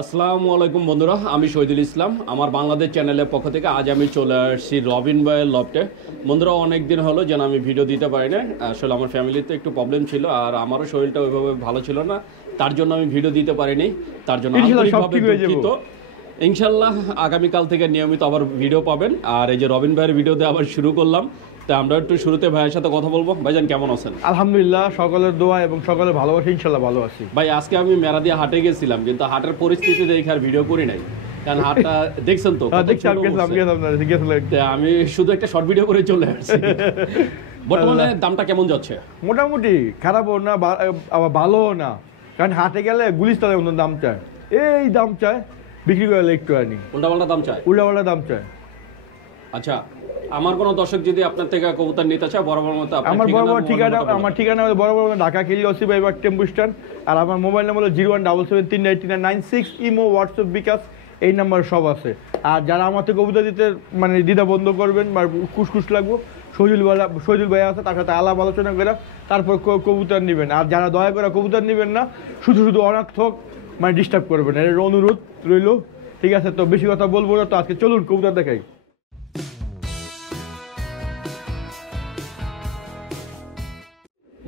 আসসালামু আলাইকুম বন্ধুরা, আমি শহীদুল ইসলাম। আমার বাংলাদেশ চ্যানেলের পক্ষ থেকে আজ আমি চলে আসছি রবিন ভাইয়ের লফটে। বন্ধুরা, অনেক দিন হলো যেন আমি ভিডিও দিতে পারি না। আসলে আমার ফ্যামিলিতে একটু প্রবলেম ছিল, আর আমারও শরীরটা ওইভাবে ভালো ছিল না, তার জন্য আমি ভিডিও দিতে পারিনি। তার জন্য আন্তরিকভাবে দুঃখিত। ইনশাল্লাহ আগামীকাল থেকে নিয়মিত আবার ভিডিও পাবেন। আর এই যে রবিন ভাইয়ের ভিডিও দিয়ে আবার শুরু করলাম, তা আমরা একটু শুরুতে ভাইয়ের সাথে কথা বলবো। ভাইজান কেমন আছেন? আলহামদুলিল্লাহ, সকলের দোয়া এবং সকলের ভালোবাসা, ইনশাল্লাহ ভালো আছি। ভাই আজকে আমি মেরাদিয়া হাটে গেছিলাম, কিন্তু হাটের পরিস্থিতি দেখে আর ভিডিও করি নাই, কারণ হাটটা দেখছেন তো। আমি শুধু একটা শর্ট ভিডিও করে চলে আসছি। বর্তমানে দামটা কেমন যাচ্ছে? মোটামুটি খারাপও না আবার ভালোও না, কারণ হাটে গেলে গুলিস্তানের মতো দাম চায়, এই দাম চায়, বিক্রি করলে একটু আনি উল্টাপাল্টা দাম চায়, উল্টাপাল্টা দাম চায়। আচ্ছা, আমার কোনো দর্শক যদি আপনার থেকে কবুতর নিতে চায়, বরাবর মতো আমার ঠিকানা বরাবর ঢাকা কেলি ওসি ভাই টেম্পু স্ট্যান্ড। আর আমার মোবাইল নাম্বার হলো 017739996, ইমো, হোয়াটসঅ্যাপ, বিকাশ, এই নাম্বার সব আছে। আর যারা আমার থেকে কবুতর দিতে মানে দ্বিধা বন্ধ করবেন বা খুশখুশ লাগবো, শহীদুল ভাই আছে, তার সাথে আলাপ আলোচনা করে তারপর কবুতর নেবেন। আর যারা দয়া করে কবুতর নেবেন না, শুধু অনার্থক মানে ডিস্টার্ব করবেন, এর অনুরোধ রইল। ঠিক আছে, তো বেশি কথা বলবো না, তো আজকে চলুন কবুতর দেখাই।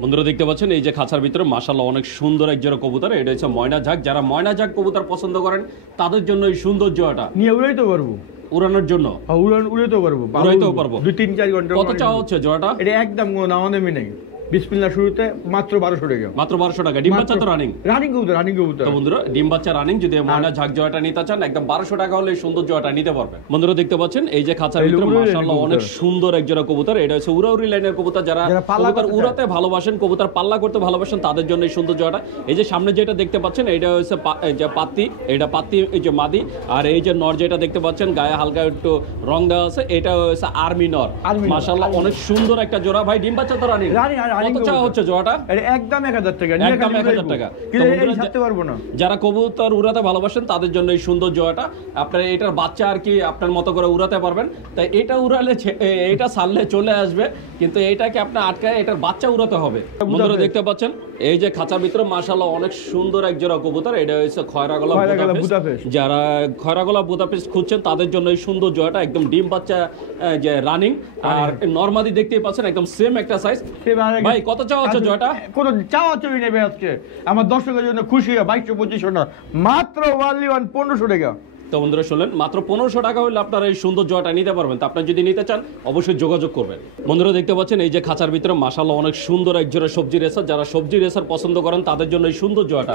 বন্ধুরা দেখতে পাচ্ছেন এই যে খাঁচার ভিতরে মাশাআল্লাহ অনেক সুন্দর এক জোড়া কবুতর। এটা হচ্ছে ময়না ঝাঁক। যারা ময়না ঝাঁক কবুতর পছন্দ করেন তাদের জন্য এই সুন্দর জোড়াটা নিয়ে উড়াইতে পারবো, উড়ানোর জন্য উড়াইতেও পারবো 2-3-4 ঘন্টা। কত চাওয়া হচ্ছে জোড়াটা? এটা একদম কোনো দামি নেই, বিসমিল্লাহ শুরুতে মাত্র 1200 টাকা। মাত্র 1200 টাকা। ডিম বাচ্চা তো রানিং কবুতর। তো বন্ধুরা, ডিম বাচ্চা রানিং যদি ময়না ঝাঁক জোড়াটা নিতে চান, একদম 1200 টাকা হলে সুন্দর জোড়াটা নিতে পারবেন। বন্ধুরা দেখতে পাচ্ছেন এই যে খাঁচার ভিতরে মাশাআল্লাহ অনেক সুন্দর এক জোড়া কবুতর। এটা হচ্ছে উড়াউড়ি লাইনের কবুতর। যারা কবুতর উড়াতে ভালোবাসেন, কবুতর পাল্লা করতে ভালোবাসেন, তাদের জন্য এই সুন্দর জোড়াটা। এই যে সামনে যেটা দেখতে পাচ্ছেন এটা হচ্ছে যে পাত্তি, এটা পাত্তি, এই যে মাদি। আর এই যে নর যেটা দেখতে পাচ্ছেন গায়ে হালকা একটু রং দেওয়া আছে, এটা হচ্ছে আর্মি নর। মাশাআল্লাহ অনেক সুন্দর একটা জোড়া। ভাই ডিম বাচ্চা তো রানিং, কত চাওয়া হচ্ছে জোড়াটা? একদম 1000 টাকা। একদম 1000 টাকা। যারা কবুতর উড়াতে ভালোবাসেন তাদের জন্য এই সুন্দর জোড়াটা। আপনার এটার বাচ্চা আর কি আপনার মতো করে উড়াতে পারবেন। তাই এটা উড়ালে, এটা ছাড়লে চলে আসবে, কিন্তু এটাকে আপনার আটকায় এটার বাচ্চা উড়াতে হবে। বন্ধুরা দেখতে পাচ্ছেন এই যে খাঁচার ভিতরে মাশাআল্লাহ অনেক সুন্দর এক জোড়া কবুতর। এটা হচ্ছে খয়রা গলা বুদাপেস্ট। যারা খয়রা গলা বুদাপেস্ট খুঁজছেন তাদের জন্য এই সুন্দর জোড়াটা। একদম ডিম বাচ্চা যে রানিং। আর নরমাদি দেখতেই পাচ্ছেন একদম সেম একটা সাইজ। ভাই কত চাওয়া হচ্ছে জোড়াটা? কোনো চাওয়া চুরি নেবে আজকে আমার দর্শকের জন্য খুশি হয় 2200-2500 না, মাত্র 1500 টাকা। তো বন্ধুরা শুনলেন, মাত্র 1500 টাকা হলে আপনারা এই সুন্দর জোড়াটা নিতে পারবেন। তো আপনারা যদি নিতে চান অবশ্যই যোগাযোগ করবেন। বন্ধুরা দেখতে পাচ্ছেন এই যে খাঁচার ভিতরে মাশাআল্লাহ অনেক সুন্দর এক জোড়া সবজি রেসার। যারা সবজি রেসার পছন্দ করেন তাদের জন্য এই সুন্দর জোড়াটা।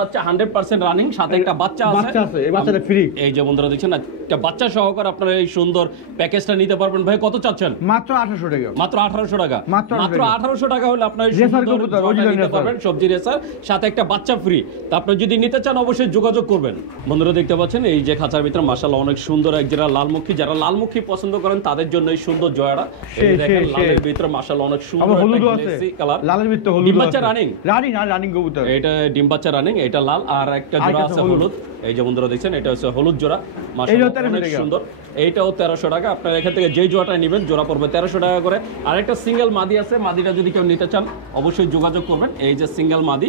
বাচ্চা 100% রানিং, সাথে একটা বাচ্চা আছে, এই বাচ্চাটা ফ্রি। এই যে বন্ধুরা দেখছেন একটা বাচ্চা সহকারে আপনারা এই সুন্দর প্যাকেজটা নিতে পারবেন। ভাই কত চাচ্ছেন? মাত্র 1800 টাকা। মাত্র 1800 টাকা। মাত্র 1800 টাকা হলে আপনারা এই সুন্দর জোড়াটা নিতে পারবেন, সবজি রেসার, সাথে একটা বাচ্চা ফ্রি। তো আপনি যদি নিতে চান অবশ্যই যোগাযোগ করবেন। বন্ধুরা দেখতে পাচ্ছেন এই যে খাঁচার ভিতরে মাশাআল্লাহ অনেক সুন্দর এক জোড়া লালমুখী। যারা লালমুখী পছন্দ করেন তাদের জন্য এই সুন্দর জোড়াটা। এই দেখেন লালের ভিতরে মাশাআল্লাহ অনেক সুন্দর একটা কালার। লালের ভিতরে হলুদ। ডিম বাচ্চা রানিং, রানিং কবুতর। এটা ডিম বাচ্চা রানিং, এটা লাল, আর একটা জোড়া আছে হলুদ। এই যে বন্ধুরা দেখছেন এটা হচ্ছে হলুদ জোড়া, মাশাআল্লাহ অনেক সুন্দর। এইটাও 1300 টাকা। আপনারা এখান থেকে যেই জোড়াটা নেবেন জোড়া পড়বে 1300 টাকা করে। আর একটা সিঙ্গেল মাদি আছে, মাদিটা যদি কেউ নিতে চান অবশ্যই যোগাযোগ করবেন। এই যে সিঙ্গেল মাদি,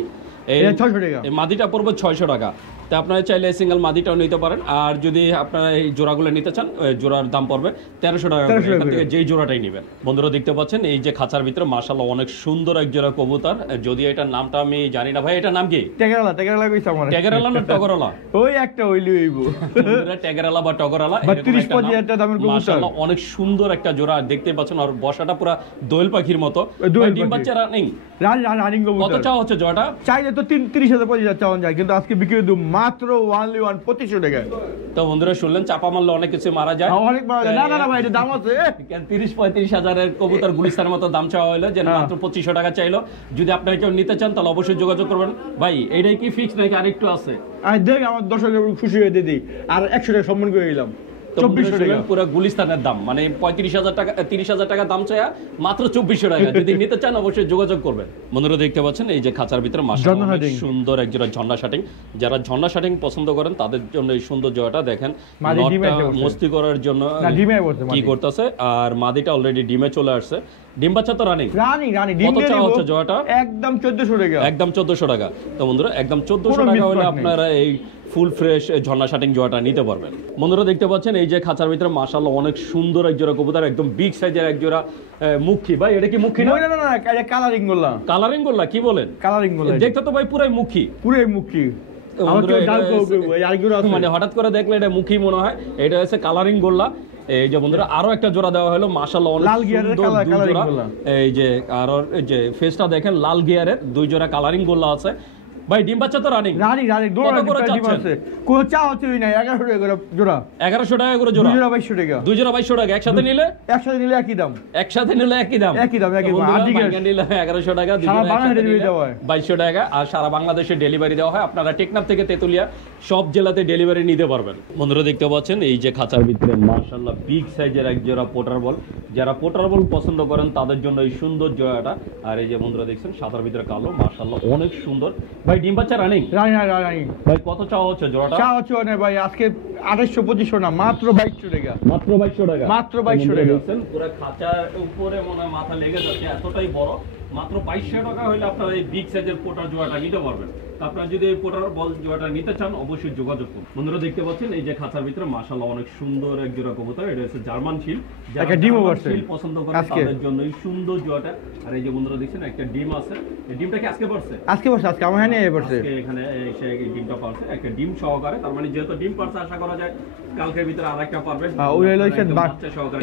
এই মাদিটা পড়বে 600 টাকা। তা আপনারা চাইলে সিঙ্গেল মাদিটাও নিতে পারেন। আর যদি আপনারা এই জোড়াগুলো নিতে চান, জোড়ার দাম পড়বে 1300 টাকা। এখান থেকে যেই জোড়াটাই নেবেন। বন্ধুরা দেখতে পাচ্ছেন এই যে খাঁচার ভিতরে মাশাআল্লাহ অনেক সুন্দর এক জোড়া কবুতর। যদি এটার নামটা আমি জানি না। ভাই এটার নাম কি? টেগরালা কইছে আমার। টেগরালা না টগরালা? ওই একটা হইলি হইব। টেগরালা বা টগরালা, 30-35 টাকা দামের কবুতর। মাশাআল্লাহ অনেক সুন্দর একটা জোড়া দেখতে পাচ্ছেন। আর বসাটা পুরো দোয়েল পাখির মতো। ডিম বাচ্চা রানিং, রানিং কবুতর। কত চাওয়া হচ্ছে জোড়াটা? চাইলে তো 30,000-35,000 চাওয়া যায়, কিন্তু আজকে বিক্রি দেব মাত্র 2500 টাকা। তো বন্ধুরা শুনলেন, চাপা মারলে অনেক কিছু মারা যায়, অনেক মারা যায়। না ভাই এটা দাম আছে 30-35 হাজারের কবুতর গুলিস্তানের মতো দাম চাওয়া হলো, যে মাত্র 2500 টাকা চাইলো। যদি আপনারা কেউ নিতে চান তাহলে অবশ্যই যোগাযোগ করবেন। ভাই এইটাই কি ফিক্স নাকি আরেকটু আছে? আমি দেখ আমার দর্শকের খুশি হয়ে দিই, আর 100 টাকা সম্মান করে দিলাম। 2400 টাকা পুরো গুলিস্তানের দাম, মানে 35,000 টাকা 30,000 টাকা দাম চাই, মাত্র 2400 টাকা। যদি নিতে চান অবশ্যই যোগাযোগ করবেন। বন্ধুরা দেখতে পাচ্ছেন এই যে খাঁচার ভিতরে মাশাআল্লাহ সুন্দর এক জোড়া ঝর্ণা শাটিং। যারা ঝর্ণা শাটিং পছন্দ করেন তাদের জন্য এই সুন্দর জোড়াটা। দেখেন নটটা মস্তি করার জন্য কি করতেছে, আর মাদিটা অলরেডি ডিমে চলে আসছে। ডিম বাচ্চা তো রানিং। কত চাওয়া হচ্ছে জোড়াটা? একদম 1400 টাকা। একদম 1400 টাকা। তো বন্ধুরা একদম 1400 টাকা হলে আপনারা এই ফুল ফ্রেশ ঝর্ণা শাটিং জোড়াটা নিতে পারবেন। বন্ধুরা দেখতে পাচ্ছেন এই যে খাঁচার ভিতরে মাশাআল্লাহ অনেক সুন্দর এক জোড়া কবুতর, একদম বিগ সাইজের এক জোড়া মুখী। ভাই এটা কি মুখী না? না না না, এটা কালারিং গোল্লা। কালারিং গোল্লা কি বলেন? কালারিং গোল্লা দেখতে তো ভাই পুরাই মুখী, পুরাই মুখী। মানে হঠাৎ করে দেখলে এটা মুখী মনে হয়। এটা হচ্ছে কালারিং গোল্লা। এই যে বন্ধুরা আরো একটা জোড়া দেওয়া হলো মাশাআল্লাহ অনেক সুন্দর দুই জোড়া। এই যে আর এই যে ফেসটা দেখেন লাল গিয়ারের দুই জোড়া কালারিং গোল্লা আছে। ভাই ডিম বাচ্চা তো রানিং কত করে চাচ্ছেন? কোন চা হচ্ছে না 1100 টাকা করে জোড়া। 1100 টাকা করে জোড়া, 2200 টাকা। 2200 টাকা একসাথে নিলে একই দাম। একসাথে নিলে একই দাম। নিলে 1100 টাকা, 2200 টাকা। আর সারা বাংলাদেশে ডেলিভারি দেওয়া হয়। আপনারা টেকনাফ থেকে তেতুলিয়া সব জেলাতে ডেলিভারি নিতে পারবেন। বন্ধুরা দেখতে পাচ্ছেন এই যে খাঁচার ভিতরে মাশাআল্লাহ বিগ সাইজের এক জোড়া পোটার বল। যারা পোটার বল পছন্দ করেন তাদের জন্য এই সুন্দর জোড়াটা। আর এই যে বন্ধুরা দেখছেন সাদার ভিতরে কালো, মাশাআল্লাহ অনেক সুন্দর। ভাই ডিম বাচ্চা রানিং? রানিং। ভাই কত চাওয়া হচ্ছে জোড়াটা? চাওয়া হচ্ছে না ভাই আজকে 2800-2500 না, মাত্র 2200 টাকা। মাত্র 2200 টাকা, মাত্র 2200 টাকা। দেখছেন পুরো খাঁচার উপরে মনে হয় মাথা লেগে যাচ্ছে, এতটাই বড়। মাত্র 2200 টাকা হলে আপনারা এই বিগ সাইজের পোটার জোড়াটা নিতে পারবেন। আপনারা যদি এই পোটার বল জোড়াটা নিতে চান অবশ্যই যোগাযোগ করুন। বন্ধুরা দেখতে পাচ্ছেন এই যে খাঁচার ভিতরে মাশাআল্লাহ অনেক সুন্দর এক জোড়া কবুতর। এটা হচ্ছে জার্মান শিল। যারা জার্মান শিল পছন্দ করে তাদের জন্য এই সুন্দর জোড়াটা। আর এই যে বন্ধুরা দেখছেন একটা ডিম আছে। এই ডিমটা কি আজকে পড়ছে? আজকে আমার এখানে পড়ছে। এখানে এসে এই ডিমটা পারছে, একটা ডিম সহকারে। তার মানে যেহেতু ডিম পারছে আশা করা যায় কালকের ভিতরে আরেকটা পারবে। ওই হইছে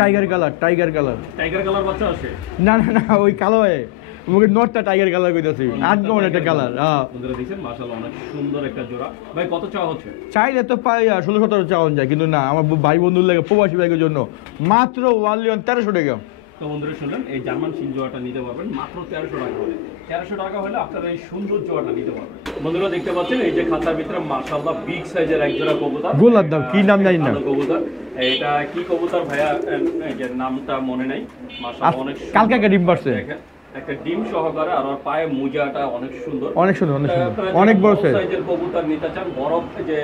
টাইগার কালার বাচ্চা আছে। না না না, ওই কালো মুখে নটটা টাইগার কালার কইতাছি, আজগমন একটা কালার। হ্যাঁ বন্ধুরা দেখেন মাশাআল্লাহ অনেক সুন্দর একটা জোড়া। ভাই কত চাওয়া হচ্ছে? চাইলে তো 16-17 চাওয়া যায়, কিন্তু না আমার ভাই বন্ধুর লাগে প্রবাসী ভাইয়ের জন্য মাত্র 1300 টাকা। তো বন্ধুরা শুনলেন এই জার্মান শিল জোড়াটা নিতে পারবেন মাত্র 1300 টাকা হলে। 1300 টাকা হলে আপনারা এই সুন্দর জোড়াটা নিতে পারবেন। বন্ধুরা দেখতে পাচ্ছেন এই যে খাঁচার ভিতরে মাশাআল্লাহ বিগ সাইজের এক জোড়া কবুতর। গোলার দাম কি নাম জানি না কবুতর। এটা কি কবুতর ভাইয়া? এই যে নামটা মনে নাই। মাশাআল্লাহ অনেক কালকে একটা ডিম পারছে, একটা ডিম সহকারে। আর ওর পায়ে মোজাটা অনেক সুন্দর, অনেক সুন্দর, অনেক বড় সাইজের কবুতর নিতে চান, বড় যে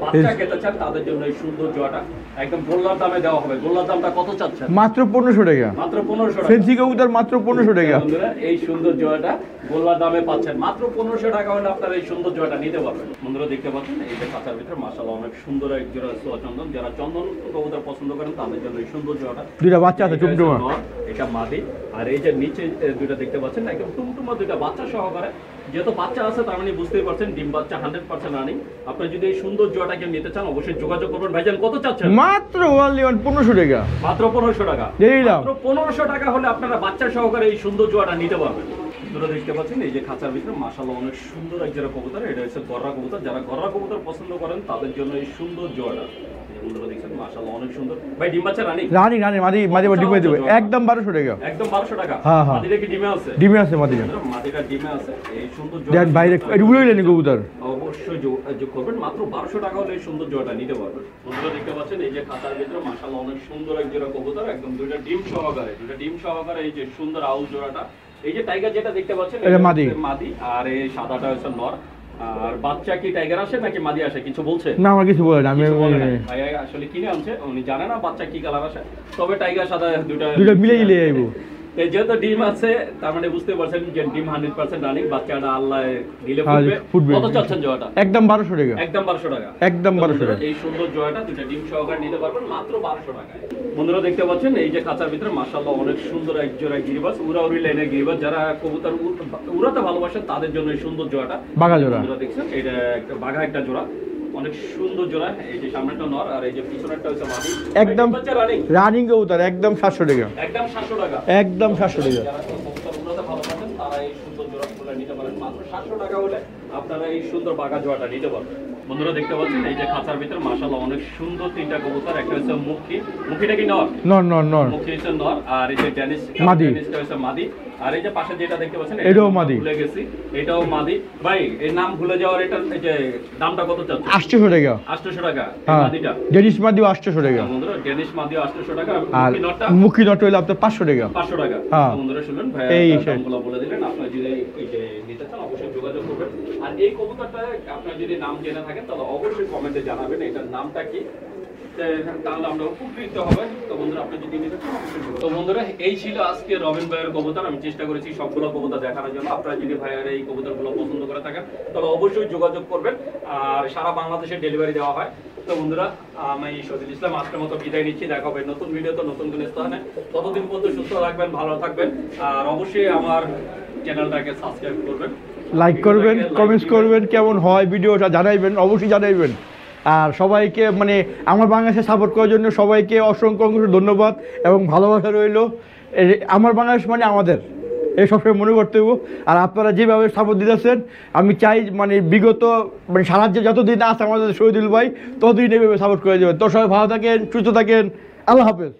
বাচ্চা খেতে চান তাদের জন্য এই সুন্দর জোড়াটা একদম গোল্লার দামে দেওয়া হবে। গোল্লার দামটা কত চাচ্ছেন? মাত্র 1500 টাকা। মাত্র 1500 টাকা। ফেন্সি কবুতর মাত্র 1500 টাকা। বন্ধুরা এই সুন্দর জোড়াটা গোল্লার দামে পাচ্ছেন মাত্র 1500 টাকা হলে আপনারা এই সুন্দর জোড়াটা নিতে পারবেন। বন্ধুরা দেখতে পাচ্ছেন এই যে খাঁচার ভিতরে মাশাআল্লাহ অনেক সুন্দর এক জোড়া সোয়া চন্দন। যারা চন্দন কবুতর পছন্দ করেন তাদের জন্য এই সুন্দর জোড়াটা। দুইটা বাচ্চা আছে টুমটুমা, এটা মাদি। আর এই যে নিচে দুইটা দেখতে পাচ্ছেন একদম টুমটুমা দুইটা বাচ্চা সহকারে। যেহেতু বাচ্চা আছে তার মানে বুঝতেই পারছেন ডিম বাচ্চা 100% রানিং। আপনি যদি এই সুন্দর জোড়াটাকে নিতে চান অবশ্যই যোগাযোগ করবেন। ভাইজান কত চাচ্ছেন? মাত্র 1500 টাকা। মাত্র 1500 টাকা। মাত্র 1500 টাকা হলে আপনারা বাচ্চা সহকারে এই সুন্দর জোড়াটা নিতে পারবেন। আপনারা দেখতে পাচ্ছেন এই যে খাঁচার ভিতরে মাশাআল্লাহ অনেক সুন্দর এক জোড়া কবুতর। এটা হচ্ছে গররা কবুতর। যারা গররা কবুতর পছন্দ করেন তাদের জন্য এই সুন্দর জোড়াটা। বন্ধুরা দেখছেন মাশাআল্লাহ অনেক সুন্দর। ভাই ডিম বাচ্চা রানিং? রানিং মাদি ডিমে দেবে একদম 1200 টাকা। একদম 1200 টাকা। হ্যাঁ হ্যাঁ মাদিটা কি ডিমে আছে? ডিমে আছে মাদিটা। মাদিটা ডিমে আছে। এই সুন্দর জোড়া দেন বাইরে উড়াইলেন কবুতর। অবশ্যই যোগ করবেন। মাত্র 1200 টাকা হলে এই সুন্দর জোড়াটা নিতে পারবেন। বন্ধুরা দেখতে পাচ্ছেন এই যে খাঁচার ভিতরে মাশাআল্লাহ অনেক সুন্দর এক জোড়া কবুতর, একদম দুইটা ডিম সহকারে এই যে সুন্দর আউল জোড়াটা। এই যে টাইগার যেটা দেখতে পাচ্ছেন এটা মাদি। আর এই সাদাটা হচ্ছে নর। আর বাচ্চা কি টাইগার আসে নাকি মাদি আসে কিছু বলছে? না আমার কিছু বলে না, আমি ভাই আসলে কিনে আনছে, উনি জানে না বাচ্চা কি কালার আসে। তবে টাইগার সাদা দুইটা মিলে আইবো। যেহেতু ডিম আছে তার মানে বুঝতে পারছেন যে ডিম 100% রানিং। বাচ্চাটা আল্লাহ দিলে ফুটবে। কত চাচ্ছেন জোড়াটা? একদম 1200 টাকা। একদম 1200 টাকা। একদম 1200 টাকা। এই সুন্দর জোড়াটা দুটো ডিম সহকারে নিতে পারবেন মাত্র 1200 টাকায়। বন্ধুরা দেখতে পাচ্ছেন এই যে খাঁচার ভিতরে মাশাআল্লাহ অনেক সুন্দর এক জোড়া গিরিবাজ, উড়াউড়ি লাইনের গিরিবাজ। যারা কবুতর উড়াতে ভালোবাসেন তাদের জন্য এই সুন্দর জোড়াটা। বাঘা জোড়া। বন্ধুরা দেখছেন এটা একটা বাঘা একটা জোড়া, অনেক সুন্দর জোড়া। এই যে সামনেটা নর আর এই যে পিছনেরটা হচ্ছে মাদি। একদম রানিং কবুতর। একদম 700 টাকা। একদম 700 টাকা। একদম 700 টাকা। যারা কবুতর উড়াতে ভালোবাসেন তারা এই সুন্দর জোড়াগুলো নিতে পারেন। মাত্র 700 টাকা হলে আপনারা এই সুন্দর বাঘা জোড়াটা নিতে পারবেন। বন্ধুরা দেখতে পাচ্ছেন এই যে খাঁচার ভিতরে মাশাআল্লাহ অনেক সুন্দর তিনটা কবুতর। একটা হচ্ছে মুখিটা কি নর? নর। মুখি হচ্ছে নর। আর এই যে ড্যানিশটা হচ্ছে মাদি। আর এই যে পাশে যেটা দেখতে পাচ্ছেন এটাও মাদি। ভুলে গেছি, এটাও মাদি। ভাই এই নাম ভুলে যাওয়ার এটা এই যে দামটা কত চাচ্ছেন? 800 টাকা। 800 টাকা মাদিটা। ড্যানিশ মাদিও 800 টাকা। বন্ধুরা ড্যানিশ মাদিও 800 টাকা। মুখি নট হইলো আপনার 500 টাকা। 500 টাকা। বন্ধুরা শুনুন ভাই এই দামগুলো বলে দিলেন। আপনারা যদি এই যে নিতে চান অবশ্যই যোগাযোগ করবেন। আর এই কবুতরটা আপনারা যদি নাম জেনে থাকেন তাহলে অবশ্যই কমেন্টে জানাবেন এটার নামটা কি। তাহলে আমরা উপকৃত হবে। তো বন্ধুরা আপনি যদি নিতে চান, তো বন্ধুরা এই ছিল আজকে রবিন ভাইয়ের কবুতর। আমি চেষ্টা করেছি সবগুলো কবুতর দেখানোর জন্য। আপনারা যদি ভাইয়ের এই কবুতরগুলো পছন্দ করে থাকেন তাহলে অবশ্যই যোগাযোগ করবেন, আর সারা বাংলাদেশে ডেলিভারি দেওয়া হয়। তো বন্ধুরা আমি শহীদুল ইসলাম আজকের মতো বিদায় নিচ্ছি। দেখা হবে নতুন ভিডিওতে নতুন কোনো স্থানে। ততদিন পর্যন্ত সুস্থ থাকবেন, ভালো থাকবেন, আর অবশ্যই আমার চ্যানেলটাকে সাবস্ক্রাইব করবেন, লাইক করবেন, কমেন্টস করবেন, কেমন হয় ভিডিওটা জানাইবেন, অবশ্যই জানাইবেন। আর সবাইকে মানে আমার বাংলাদেশে সাপোর্ট করার জন্য সবাইকে অসংখ্য অসংখ্য ধন্যবাদ এবং ভালোবাসা রইল। আমার বাংলাদেশ মানে আমাদের, এই সবসময় মনে করতে হবো। আর আপনারা যেভাবে সাপোর্ট দিতেছেন আমি চাই মানে বিগত মানে সারা যতদিন আছে আমাদের শহীদুল ভাই ততদিন এইভাবে সাপোর্ট করে দেবেন। তো সবাই ভালো থাকেন, সুস্থ থাকেন, আল্লাহ হাফেজ।